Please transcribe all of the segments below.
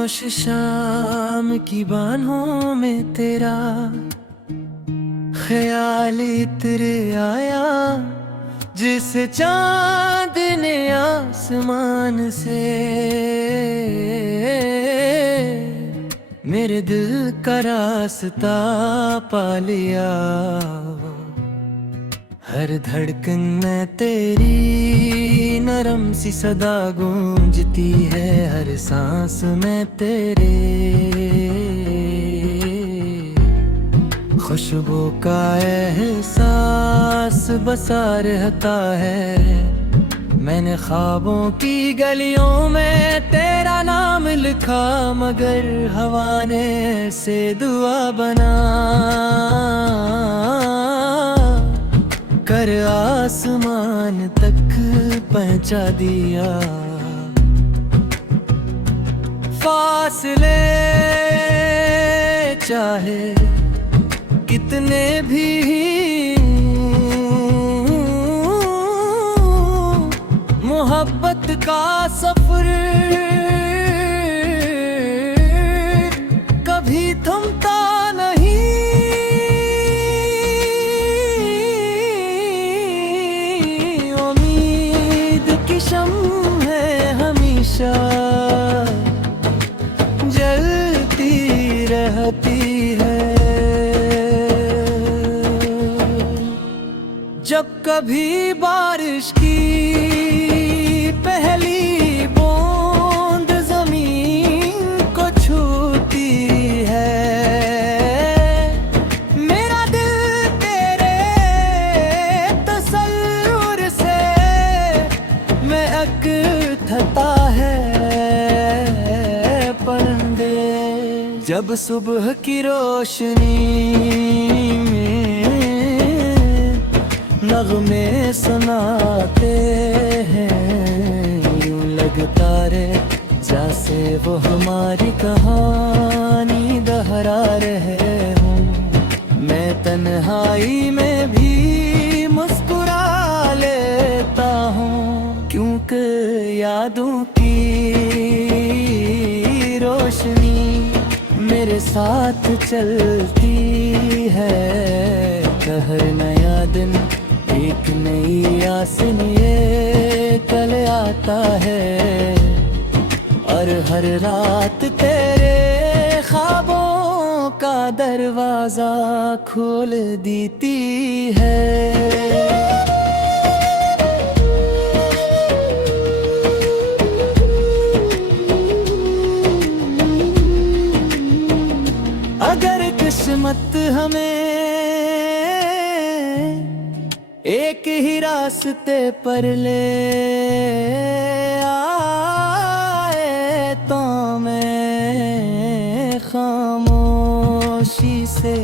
खामोश शाम की बाहों में तेरा ख्याल इत्र आया, जिसे चांद ने आसमान से मेरे दिल का रास्ता पा लिया। हर धड़कन में तेरी नरम सी सदा गूंजती है, हर सांस में तेरे खुशबू का एहसास बसा रहता है। मैंने ख्वाबों की गलियों में तेरा नाम लिखा, मगर हवा ने से दुआ बना कर आसमान तक पहुंचा दिया। फासले चाहे कितने भी मोहब्बत का सफर कभी थमता नहीं। उम्मीद की शम्म है हमेशा जलती रहती है। जब कभी बारिश की पहली बूंद जमीन को छूती है, मेरा दिल तेरे तसल्लुर से महक थता है। परिंदे जब सुबह की रोशनी में नगमे सुनाते हैं, यूं लगता रे जैसे वो हमारी कहानी दोहरा रहे हों। मैं तन्हाई में भी मुस्कुरा लेता हूँ, क्योंकि यादों की रोशनी मेरे साथ चलती है। हर नया दिन एक नई आस लिए कल आता है, और हर रात तेरे ख्वाबों का दरवाजा खोल देती है। अगर किस्मत हमें एक ही रास्ते पर ले आए, तो मैं खामोशी से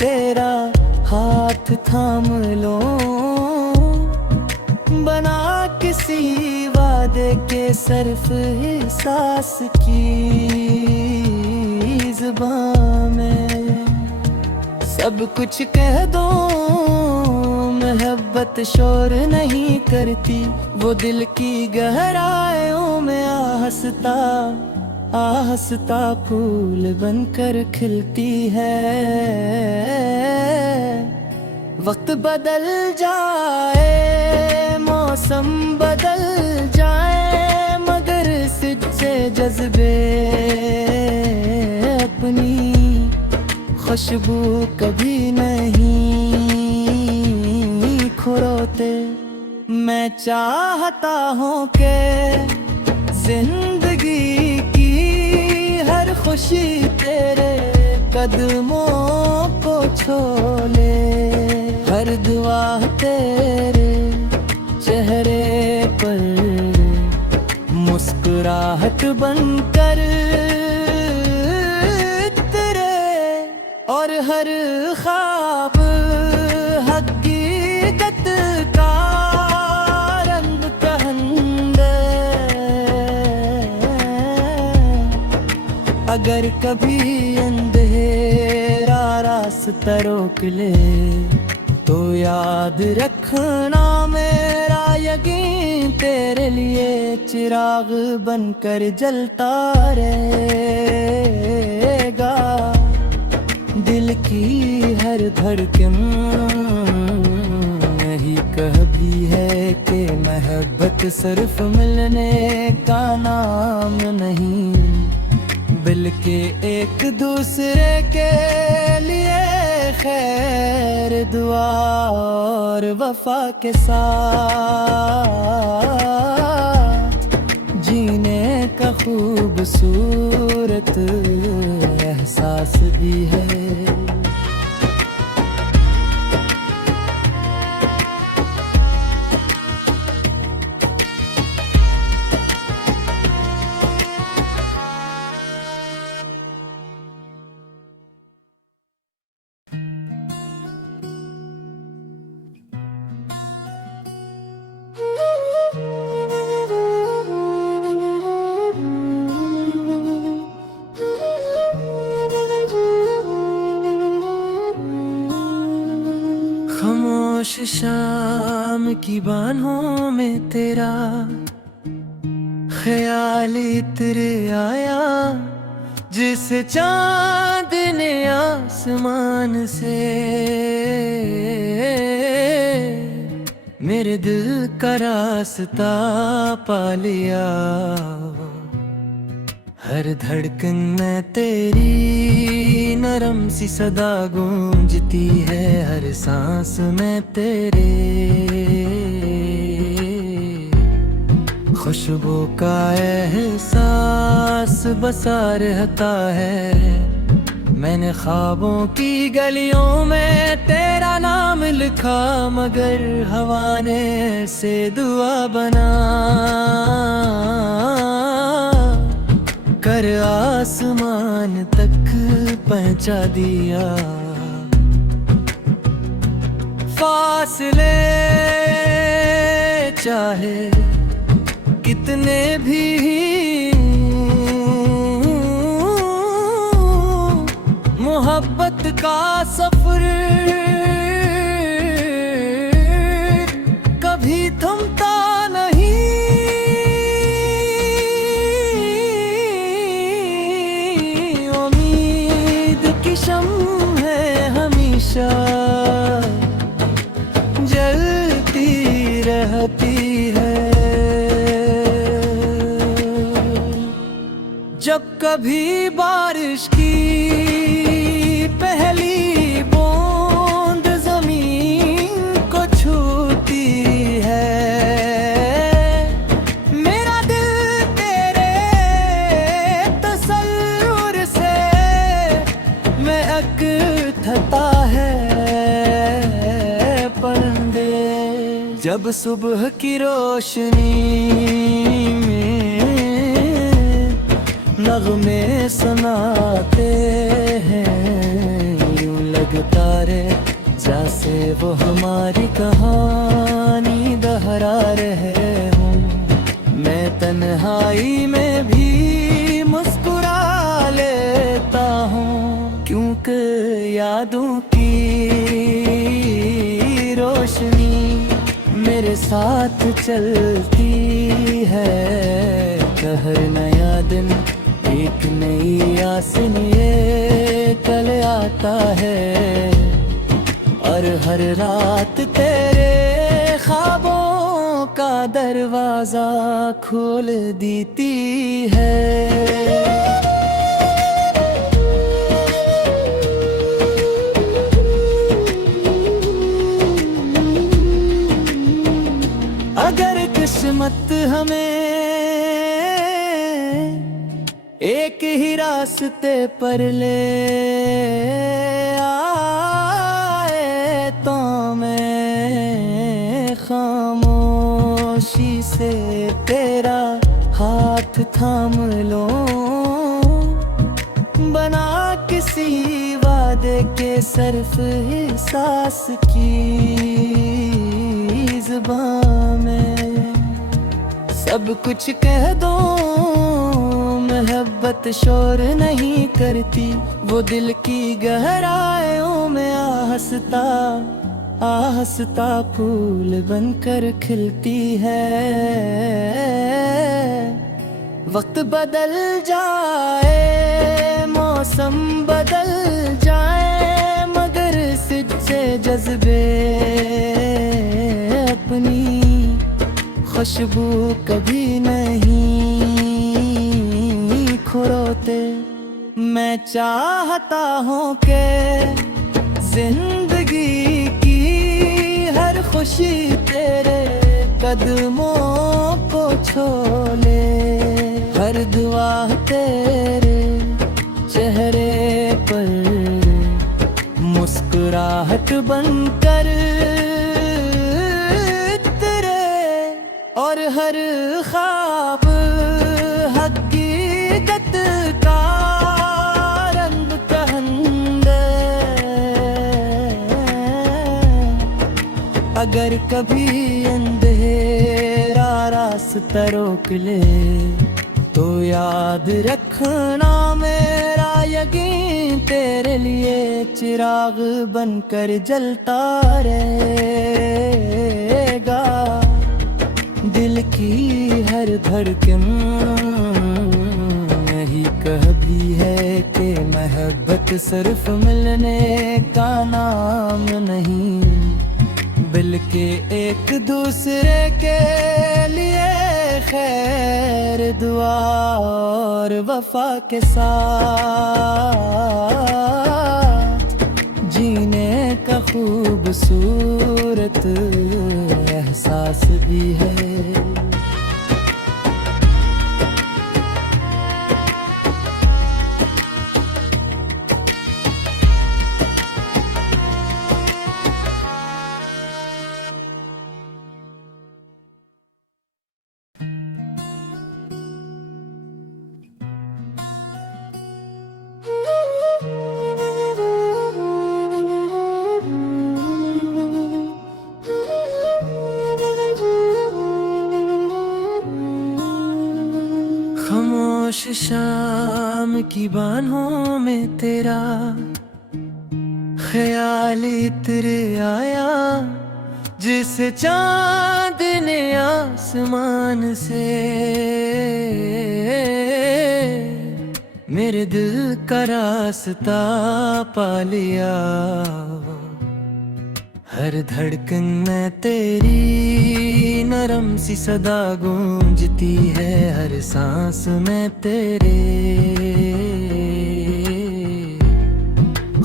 तेरा हाथ थाम लूं, बना किसी वादे के सर्फ एहसास की ज़ुबान में सब कुछ कह दो। मोहब्बत शोर नहीं करती, वो दिल की गहराइयों में आहस्ता फूल बनकर खिलती है। वक्त बदल जाए, मौसम बदल जाए, मगर सच्चे जज्बे अपनी खुशबू कभी नहीं खोते। मैं चाहता हूँ कि जिंदगी की हर खुशी तेरे कदमों को छू ले, हर दुआ तेरे चेहरे पर मुस्कुराहट बनकर तेरे, और हर ख्वाब हकीकत का रंग पहन दे। अगर कभी अंधेरा रास्ता रोक ले, तो याद रखना मेरा यकीन तेरे लिए चिराग बनकर जलता रहेगा। दिल की हर धड़कन यही कहती है कि मोहब्बत सिर्फ मिलने का नाम नहीं, बल्कि एक दूसरे के लिए खैर दुआ और वफा के साथ जीने का खूबसूरत एहसास भी है। खामोश शाम की बाहों में तेरा ख्याल इत्र आया, जिसे चांद ने आसमान से मेरे दिल का रास्ता पा लिया। हर धड़कन में तेरी नरम सी सदा गूंजती है, हर सांस में तेरे खुशबू का एहसास बसा रहता है। मैंने ख्वाबों की गलियों में तेरा नाम लिखा, मगर हवा ने से दुआ बना कर आसमान तक पहुंचा दिया। फासले चाहे कितने भी मोहब्बत का सफर कभी थमता नहीं। उम्मीद की शम्म है हमेशा जलती रहती है। जब कभी बारिश की पहली बूंद जमीन को छूती है, मेरा दिल तेरे तसल्लुर से महकता है। परिंदे जब सुबह की रोशनी में नगमे सुनाते हैं, यूं लगता रे जैसे वो हमारी कहानी दोहरा रहे हों। मैं तन्हाई में भी मुस्कुरा लेता हूँ, क्योंकि यादों की रोशनी मेरे साथ चलती है। हर नया दिन एक नई आस लिए कल आता है, और हर रात तेरे ख्वाबों का दरवाजा खोल देती है। अगर किस्मत हमें एक ही रास्ते पर ले आए, तो मैं खामोशी से तेरा हाथ थाम लूं, बना किसी वादे के सिर्फ एहसास की ज़ुबान में सब कुछ कह दो। मोहब्बत शोर नहीं करती, वो दिल की गहराइयों में हंसता आहस्ता फूल बनकर खिलती है। वक्त बदल जाए, मौसम बदल जाए, मगर सच्चे जज्बे अपनी खुशबू कभी नहीं खोते। मैं चाहता हूँ कि जिंदगी की हर खुशी तेरे कदमों को छू ले, हर दुआ तेरे चेहरे पर मुस्कुराहट बनकर तेरे, और हर ख्वाब हकीकत का रंग कहंदे। अगर कभी अंधेरा रास्ता रोक ले, तो याद रखना मेरा यकीन तेरे लिए चिराग बनकर जलता रहेगा। दिल की हर धड़कन यही कहती है कि मोहब्बत सिर्फ मिलने का नाम नहीं, बल्कि एक दूसरे के लिए खैर दुआ और वफा के साथ जीने का खूबसूरत एहसास भी है। खामोश शाम की बाहों में तेरा ख्याल इतर आया, जिसे चांद ने आसमान से मेरे दिल का रास्ता पा लिया। हर धड़कन में तेरी नरम सी सदा गूंजती है, हर सांस में तेरे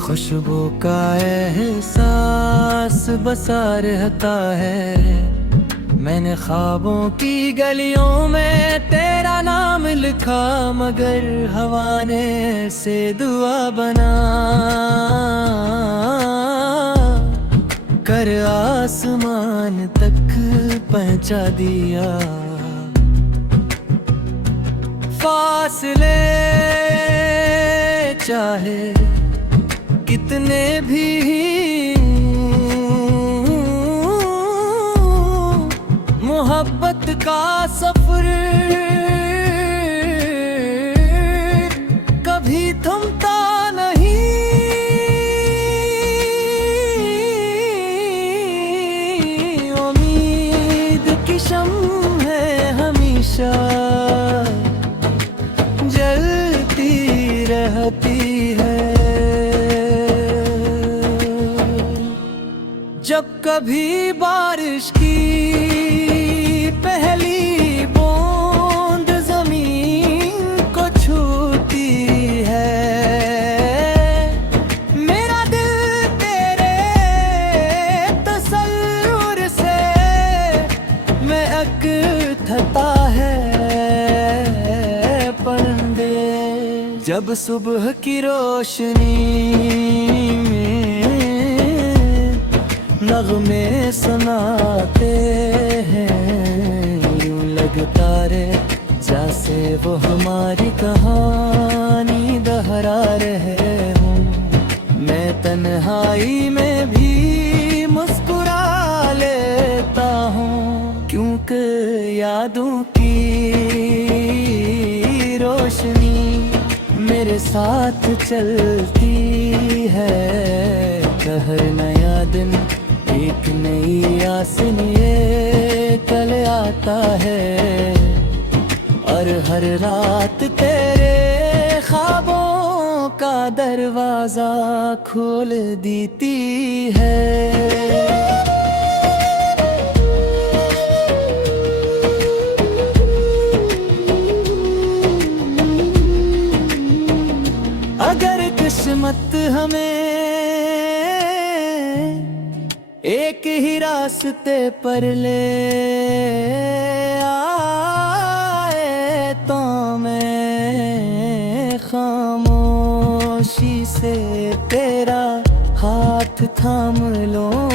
खुशबू का एहसास बसा रहता है। मैंने ख्वाबों की गलियों में तेरा नाम लिखा, मगर हवा ने से दुआ बना कर आसमान तक पहुंचा दिया। फासले चाहे कितने भी मोहब्बत का सफर कभी थमता नहीं। उम्मीद की शम्म है हमेशा जलती रहती है। जब कभी बारिश की पहली बूंद जमीन को छूती है, मेरा दिल तेरे तसल्लुर से महकता है। परिंदे जब सुबह की रोशनी में नगमे सुनाते हैं, यूं लगता रे जैसे वो हमारी कहानी दोहरा रहे हूँ। मैं तन्हाई में भी मुस्कुरा लेता हूँ, क्योंकि यादों की रोशनी मेरे साथ चलती है। हर नया दिन एक एक नई आस लिए कल आता है, और हर रात तेरे ख्वाबों का दरवाजा खोल देती है। अगर किस्मत हमें एक ही रास्ते पर ले आए, तो मैं खामोशी से तेरा हाथ थाम लूं,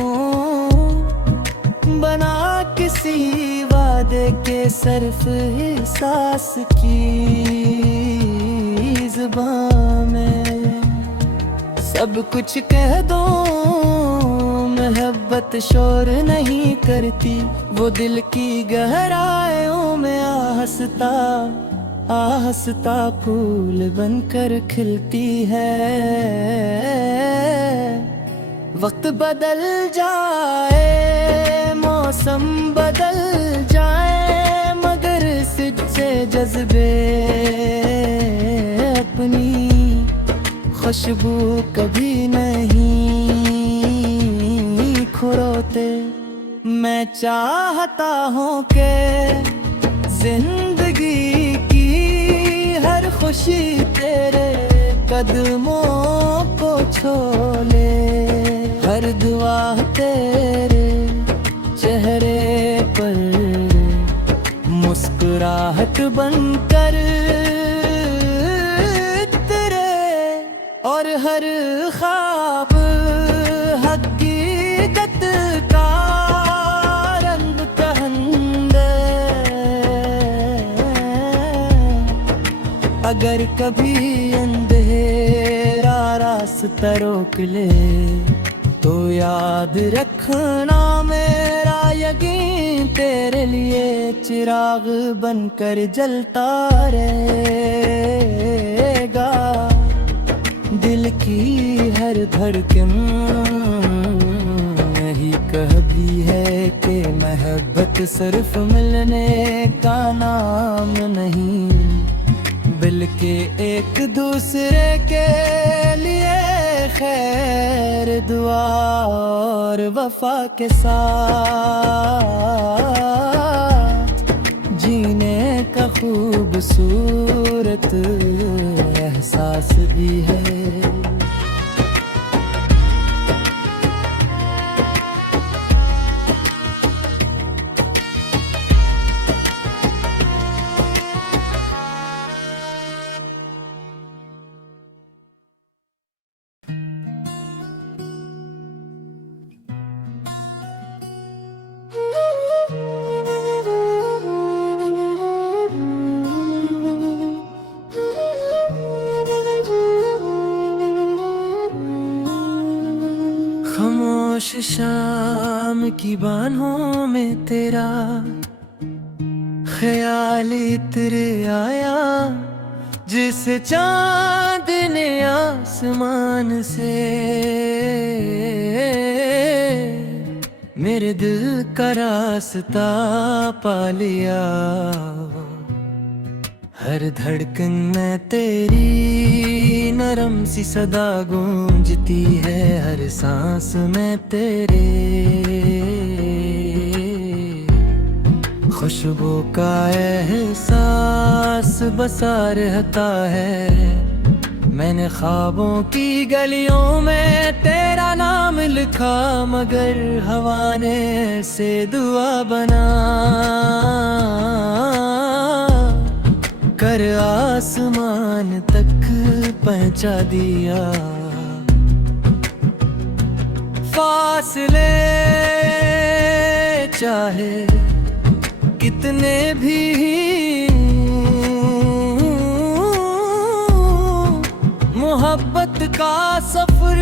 बना किसी वादे के सिर्फ एहसास की ज़ुबान में सब कुछ कह दो। मोहब्बत शोर नहीं करती, वो दिल की गहराइयों में आहस्ता फूल बनकर खिलती है। वक्त बदल जाए, मौसम बदल जाए, मगर सच्चे जज्बे अपनी खुशबू कभी नहीं खोते। मैं चाहता हूँ कि जिंदगी की हर खुशी तेरे कदमों को छू ले, हर दुआ तेरे चेहरे पर मुस्कुराहट बनकर और हर ख्वाब हकीकत का रंग कहंदे। अगर कभी अंधेरा रास्ता रोक ले, तो याद रखना मेरा यकीन तेरे लिए चिराग बनकर जलता रहेगा। दिल की हर धड़कन यही कहती है कि मोहब्बत सिर्फ मिलने का नाम नहीं, बल्कि एक दूसरे के लिए खैर दुआ और वफा के साथ जीने का खूबसूरत एहसास भी है। खामोश शाम की बाहों में तेरा ख्याल इत्र आया, जिसे चांद ने आसमान से मेरे दिल का रास्ता पा लिया। हर धड़कन में तेरी नरम सी सदा गूंजती है, हर सांस में तेरे खुशबू का एहसास बसा रहता है। मैंने ख्वाबों की गलियों में तेरा नाम लिखा, मगर हवा ने से दुआ बना कर आसमान तक पहुंचा दिया। फासले चाहे कितने भी मोहब्बत का सफर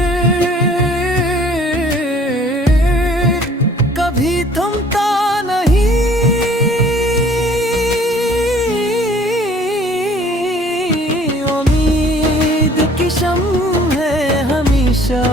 कभी थमता नहीं। उम्मीद की शम्म है हमेशा